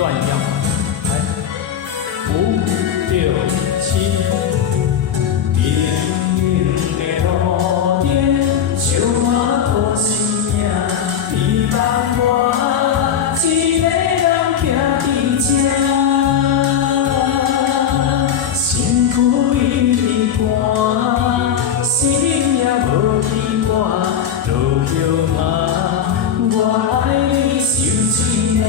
段一样。来，5、6、7。 平的路顶，小马靠生命，伊望我一个人徛伫这，身躯已寒，心也无依我，落叶嘛，我爱你受尽啊，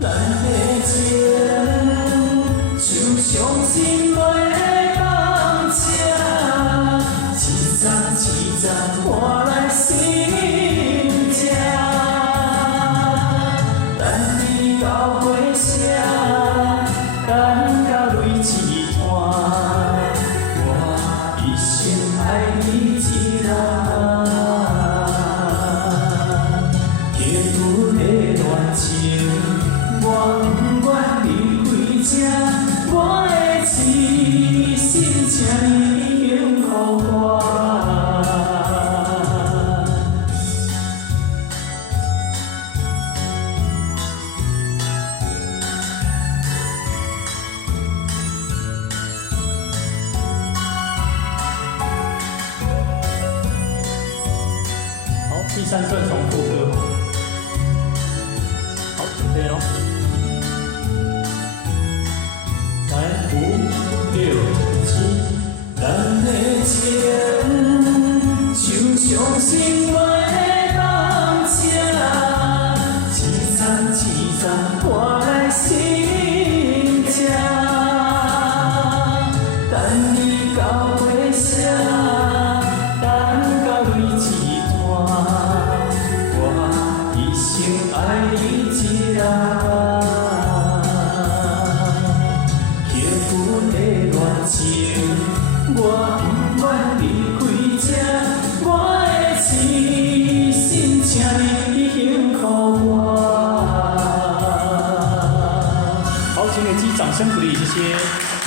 咱的情就像心内。 换来心痛，等你到回声，等到泪一团，我一生爱你一人。结婚的恋情，我不愿离开这，我的一心请你永予我。 第3段从副歌，好，准备咯。来，5、6、7，咱的情就像心内的放车，一站一站换来心痛，等你到回声，等到泪一团。 爱你一人，结婚的恋情，我不愿离开这，我的一心请你永予我。好，请给自己掌声鼓励，谢谢。